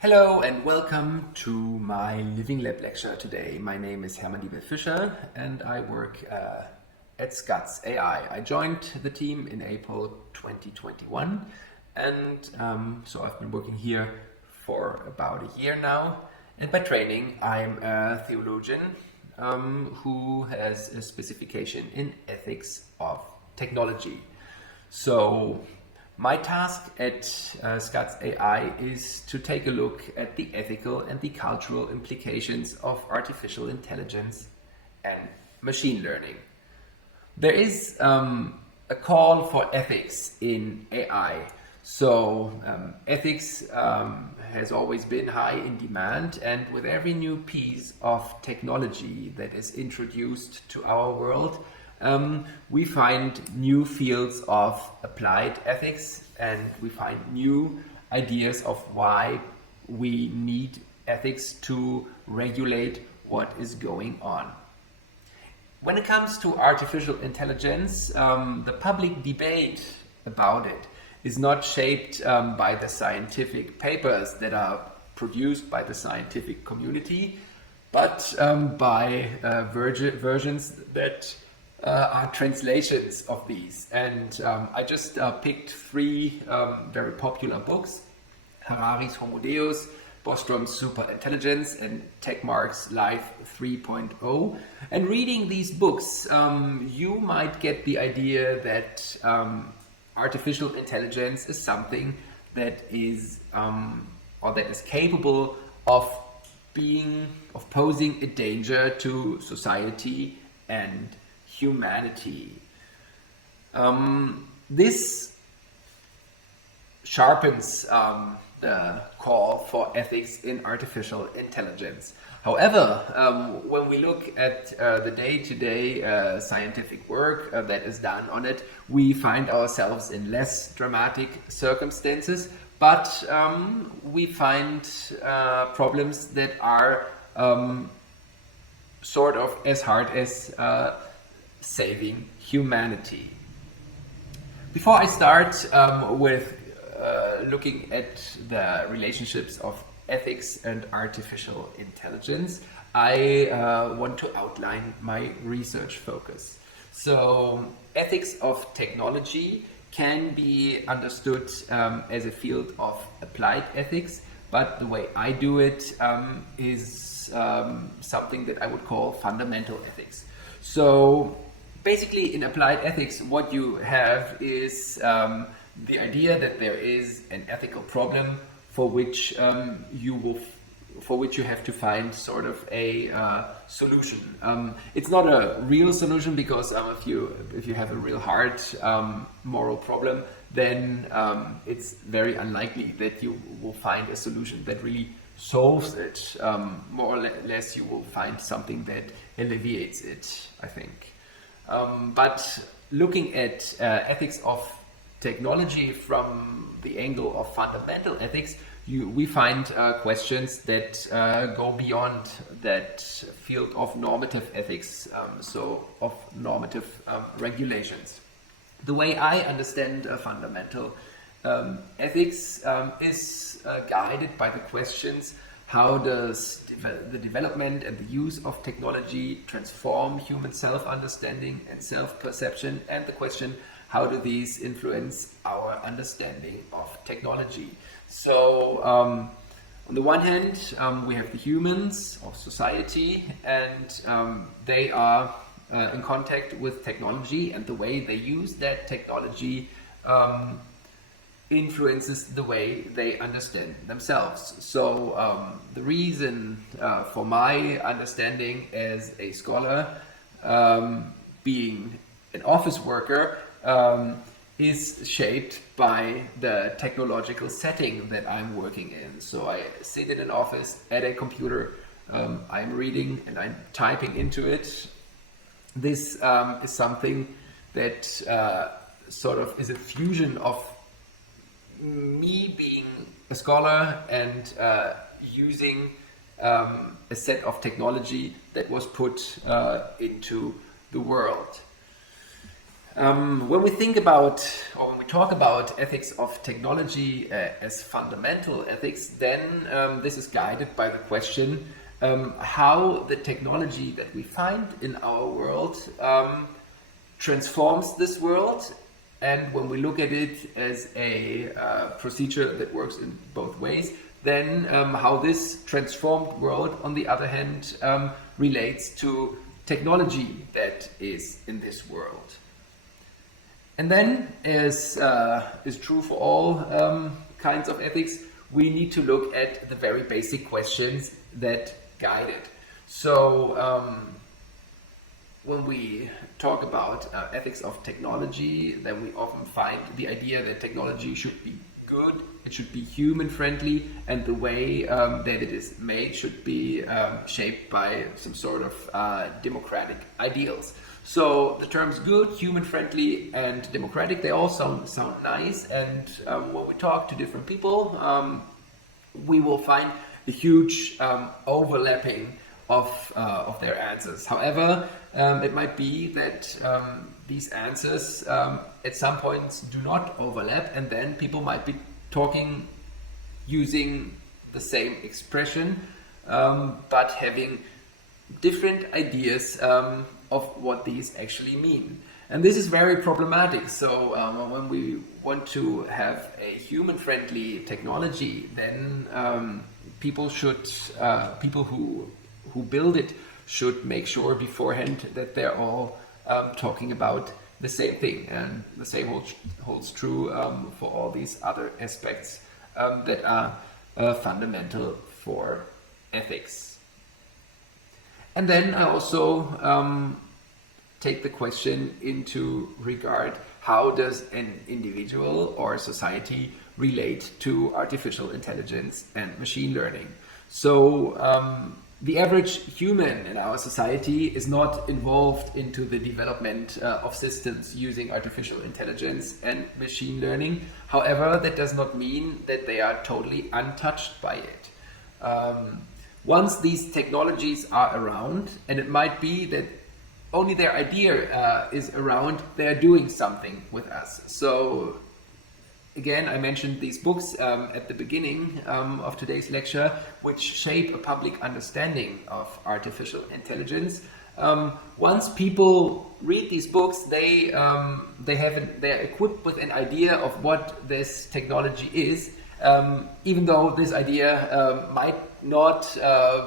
Hello and welcome to my Living Lab lecture today. My name is Hermann Diebel-Fischer and I work at ScaDS.AI. I joined the team in April 2021 and so I've been working here for about a year now. And by training I'm a theologian who has a specification in ethics of technology. So my task at ScaDS.AI is to take a look at the ethical and the cultural implications of artificial intelligence and machine learning. There is a call for ethics in AI. So ethics has always been high in demand, and with every new piece of technology that is introduced to our world, we find new fields of applied ethics and we find new ideas of why we need ethics to regulate what is going on. When it comes to artificial intelligence, the public debate about it is not shaped by the scientific papers that are produced by the scientific community, but by versions that are translations of these. And I just picked three very popular books: Harari's Homo Deus, Bostrom's Superintelligence, and Techmark's Life 3.0. And reading these books, you might get the idea that artificial intelligence is something that is or that is capable of posing a danger to society and humanity. This sharpens the call for ethics in artificial intelligence. However, when we look at the day-to-day scientific work that is done on it, we find ourselves in less dramatic circumstances, but we find problems that are sort of as hard as saving humanity. Before I start with looking at the relationships of ethics and artificial intelligence, I want to outline my research focus. So, ethics of technology can be understood as a field of applied ethics, but the way I do it is something that I would call fundamental ethics. So basically in applied ethics, what you have is the idea that there is an ethical problem for which you have to find sort of a solution. It's not a real solution because if you have a real hard moral problem, then it's very unlikely that you will find a solution that really solves it. More or less you will find something that alleviates it, I think. But looking at ethics of technology from the angle of fundamental ethics, we find questions that go beyond that field of normative ethics, so of normative regulations. The way I understand fundamental ethics is guided by the questions: how does the development and the use of technology transform human self-understanding and self-perception? And the question: how do these influence our understanding of technology? So, on the one hand, we have the humans of society, and they are in contact with technology, and the way they use that technology influences the way they understand themselves. So the reason for my understanding as a scholar, being an office worker, is shaped by the technological setting that I'm working in. So I sit in an office at a computer, I'm reading and I'm typing into it. This is something that sort of is a fusion of me being a scholar and using a set of technology that was put into the world. When we think about, or when we talk about ethics of technology as fundamental ethics, then this is guided by the question how the technology that we find in our world transforms this world. And when we look at it as a procedure that works in both ways, then how this transformed world, on the other hand, relates to technology that is in this world. And then, as is true for all kinds of ethics, we need to look at the very basic questions that guide it. So when we talk about ethics of technology, then we often find the idea that technology should be good, it should be human friendly, and the way that it is made should be shaped by some sort of democratic ideals. So the terms good, human friendly, and democratic, they all sound nice, and when we talk to different people, we will find a huge overlapping of their answers. However, it might be that these answers at some points do not overlap, and then people might be talking using the same expression, but having different ideas of what these actually mean. And this is very problematic. So when we want to have a human-friendly technology, then people who build it should make sure beforehand that they're all talking about the same thing. And the same holds true for all these other aspects that are fundamental for ethics. And then I also take the question into regard: how does an individual or society relate to artificial intelligence and machine learning? So the average human in our society is not involved into the development of systems using artificial intelligence and machine learning. However, that does not mean that they are totally untouched by it. Once these technologies are around, and it might be that only their idea is around, they are doing something with us. So again, I mentioned these books at the beginning of today's lecture, which shape a public understanding of artificial intelligence. Once people read these books, they're equipped with an idea of what this technology is, even though this idea might not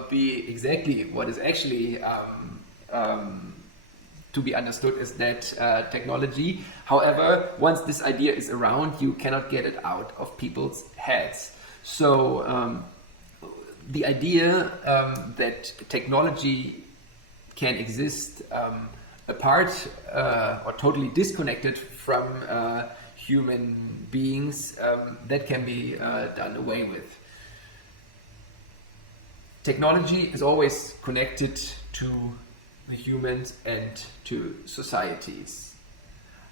be exactly what is actually to be understood as that technology. However, once this idea is around, you cannot get it out of people's heads. So the idea that technology can exist apart or totally disconnected from human beings, that can be done away with. Technology is always connected to the humans and to societies.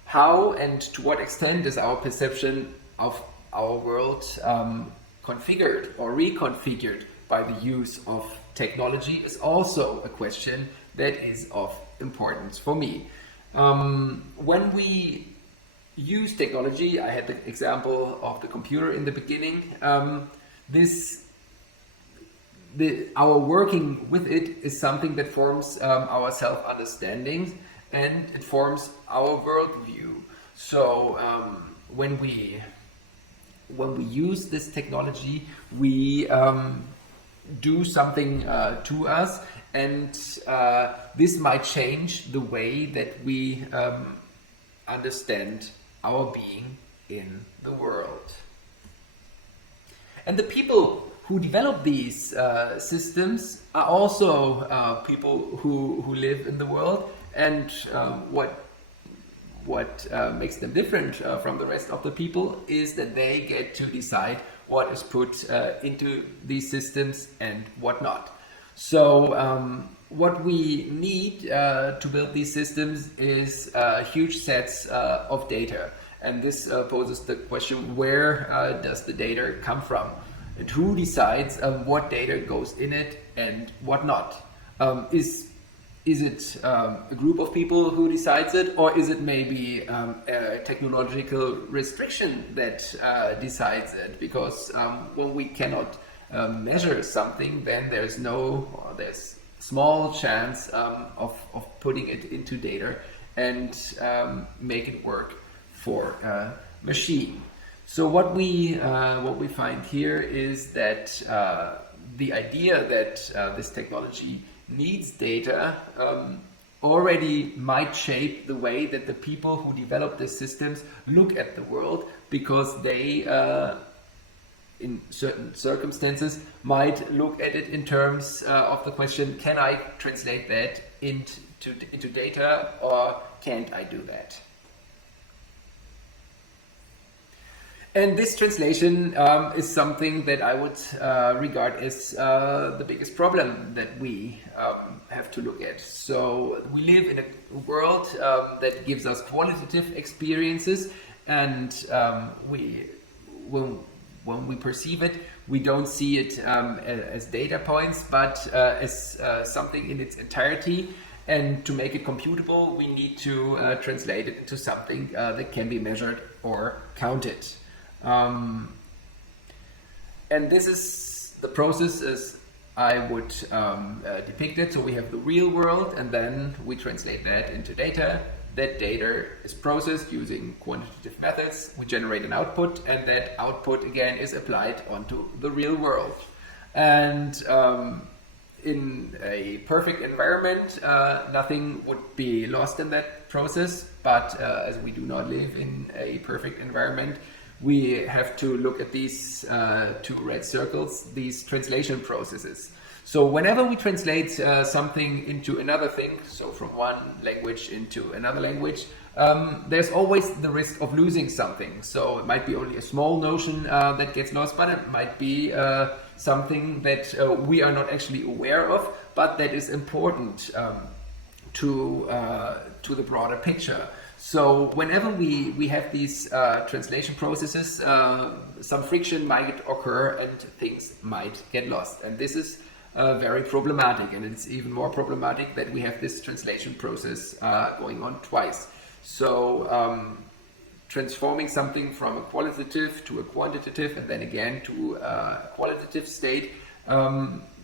How and to what extent is our perception of our world configured or reconfigured by the use of technology is also a question that is of importance for me. When we use technology, I had the example of the computer in the beginning, our working with it is something that forms our self-understanding, and it forms our worldview. So when we use this technology, we do something to us, and this might change the way that we understand our being in the world. And the people who develop these systems are also people who live in the world, and what makes them different from the rest of the people is that they get to decide what is put into these systems and what not. So what we need to build these systems is huge sets of data, and this poses the question: where does the data come from? And who decides what data goes in it and what not? Is is it a group of people who decides it, or is it maybe a technological restriction that decides it? Because when we cannot measure something, then there's small chance of putting it into data and make it work for a machine. So what we find here is that the idea that this technology needs data already might shape the way that the people who develop these systems look at the world, because they in certain circumstances might look at it in terms of the question, can I translate that into data, or can't I do that? And this translation is something that I would regard as the biggest problem that we have to look at. So we live in a world that gives us qualitative experiences, and when we perceive it, we don't see it as data points, but as something in its entirety. And to make it computable, we need to translate it into something that can be measured or counted. And this is the process as I would depict it. So we have the real world, and then we translate that into data. That data is processed using quantitative methods. We generate an output, and that output again is applied onto the real world. And in a perfect environment, nothing would be lost in that process. But as we do not live in a perfect environment, we have to look at these two red circles, these translation processes. So whenever we translate something into another thing, so from one language into another language, there's always the risk of losing something. So it might be only a small notion that gets lost, but it might be something that we are not actually aware of, but that is important to the broader picture. So whenever we have these translation processes, some friction might occur and things might get lost. And this is very problematic, and it's even more problematic that we have this translation process going on twice. So transforming something from a qualitative to a quantitative, and then again to a qualitative state,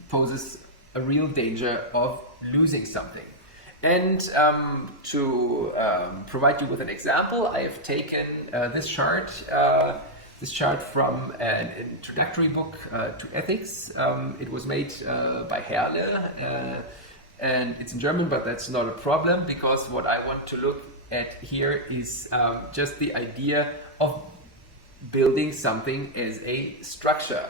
poses a real danger of losing something. And to provide you with an example, I have taken this chart from an introductory book to ethics. It was made by Herle, and it's in German, but that's not a problem, because what I want to look at here is just the idea of building something as a structure.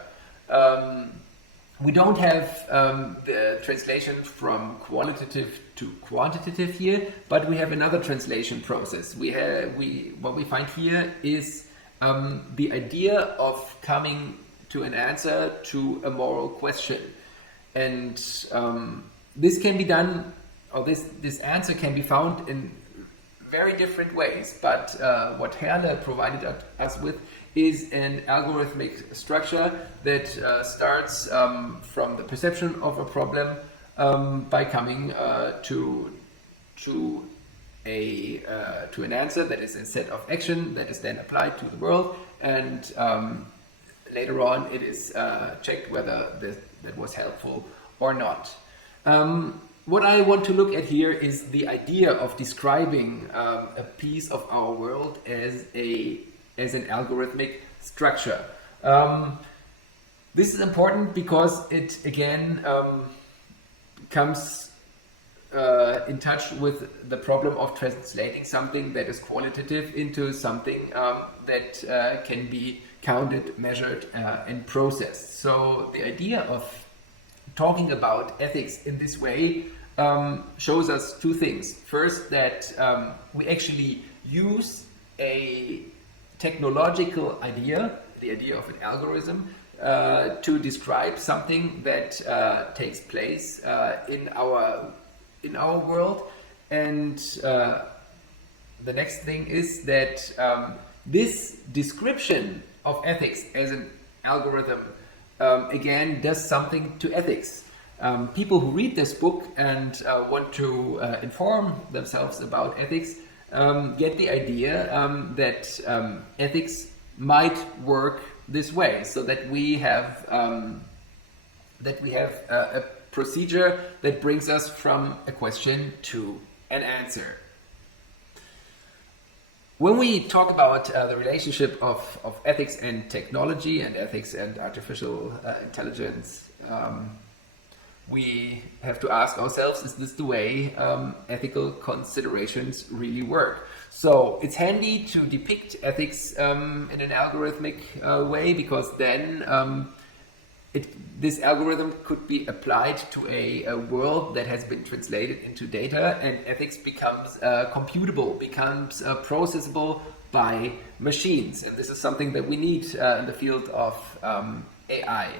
We don't have the translation from qualitative to quantitative here, but we have another translation process. What we find here is the idea of coming to an answer to a moral question. And this can be done, or this answer can be found in very different ways. But what Herle provided us with is an algorithmic structure that starts from the perception of a problem by coming to an answer that is a set of action that is then applied to the world, and later on it is checked whether that was helpful or not. What I want to look at here is the idea of describing a piece of our world as an algorithmic structure. This is important because it again comes in touch with the problem of translating something that is qualitative into something that can be counted, measured, and processed. So the idea of talking about ethics in this way shows us two things. First, that we actually use a technological idea, the idea of an algorithm, to describe something that takes place in our world. And the next thing is that this description of ethics as an algorithm again does something to ethics. people who read this book and want to inform themselves about ethics get the idea that ethics might work this way, so that we have a procedure that brings us from a question to an answer. When we talk about the relationship of ethics and technology, and ethics and artificial intelligence, we have to ask ourselves, is this the way ethical considerations really work? So it's handy to depict ethics in an algorithmic way, because then this algorithm could be applied to a world that has been translated into data, and ethics becomes computable, becomes processable by machines. And this is something that we need in the field of AI.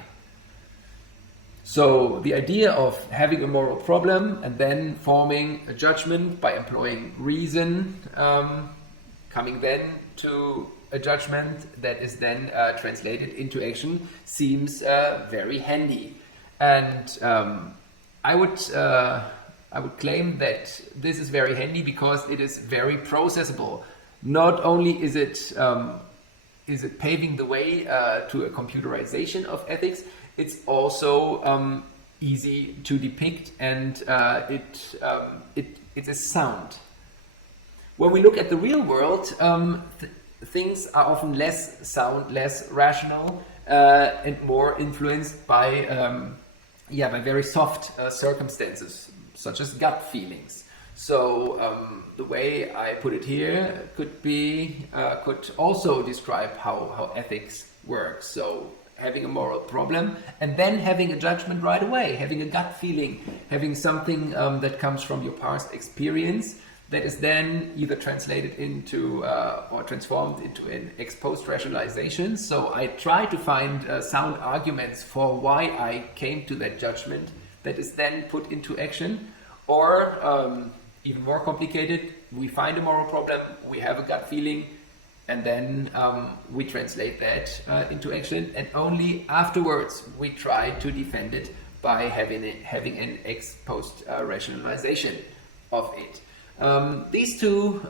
So the idea of having a moral problem and then forming a judgment by employing reason, coming then to a judgment that is then translated into action, seems very handy. And I would claim that this is very handy because it is very processable. Not only is it paving the way to a computerization of ethics, it's also easy to depict, and it is sound. When we look at the real world, things are often less sound, less rational, and more influenced by very soft circumstances, such as gut feelings. So the way I put it here could also describe how ethics works. So having a moral problem and then having a judgment right away, having a gut feeling, having something that comes from your past experience that is then either translated into or transformed into an ex post rationalization. So I try to find sound arguments for why I came to that judgment that is then put into action. Or even more complicated, we find a moral problem, we have a gut feeling, and then we translate that into action, and only afterwards we try to defend it by having an ex post rationalization of it. These two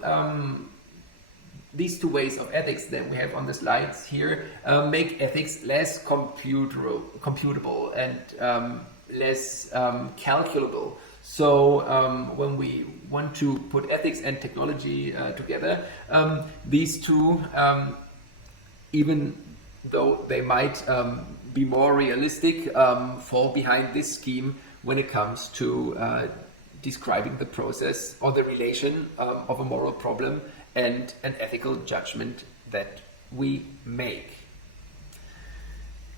ways of ethics that we have on the slides here make ethics less computable and less calculable. So when we want to put ethics and technology together, these two, even though they might be more realistic, fall behind this scheme when it comes to describing the process or the relation of a moral problem and an ethical judgment that we make.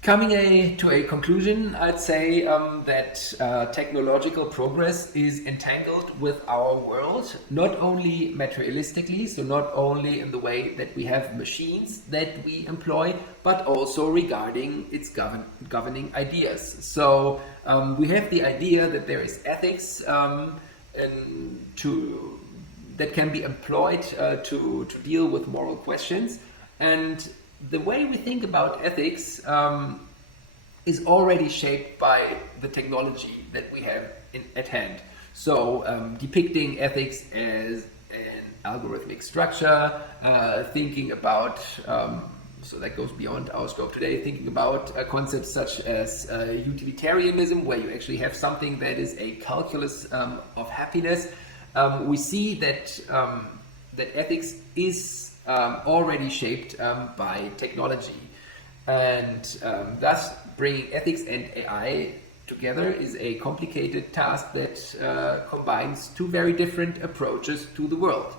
Coming to a conclusion, I'd say that technological progress is entangled with our world, not only materialistically, so not only in the way that we have machines that we employ, but also regarding its governing ideas. So we have the idea that there is ethics that can be employed to deal with moral questions, and the way we think about ethics is already shaped by the technology that we have at hand. So depicting ethics as an algorithmic structure, thinking about, so that goes beyond our scope today, thinking about concepts such as utilitarianism, where you actually have something that is a calculus of happiness. We see that ethics is already shaped by technology, and thus bringing ethics and AI together is a complicated task that combines two very different approaches to the world.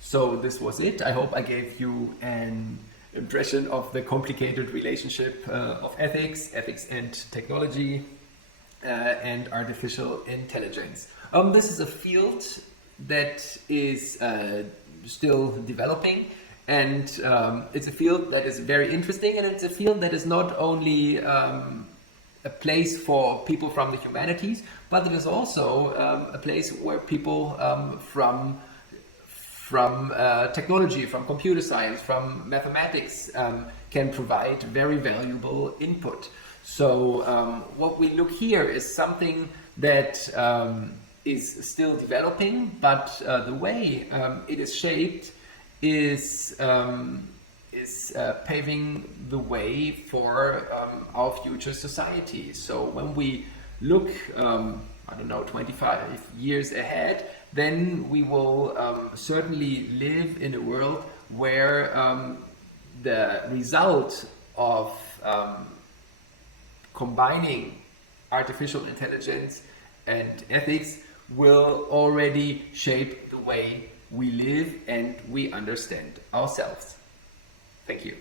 So this was it. I hope I gave you an impression of the complicated relationship of ethics and technology and artificial intelligence. This is a field that is still developing, and it's a field that is very interesting, and it's a field that is not only a place for people from the humanities, but it is also a place where people from technology, from computer science, from mathematics can provide very valuable input. So what we look here is something that is still developing, but the way it is shaped is paving the way for our future society. So when we look, I don't know, 25 years ahead, then we will certainly live in a world where the result of combining artificial intelligence and ethics will already shape the way we live and we understand ourselves. Thank you.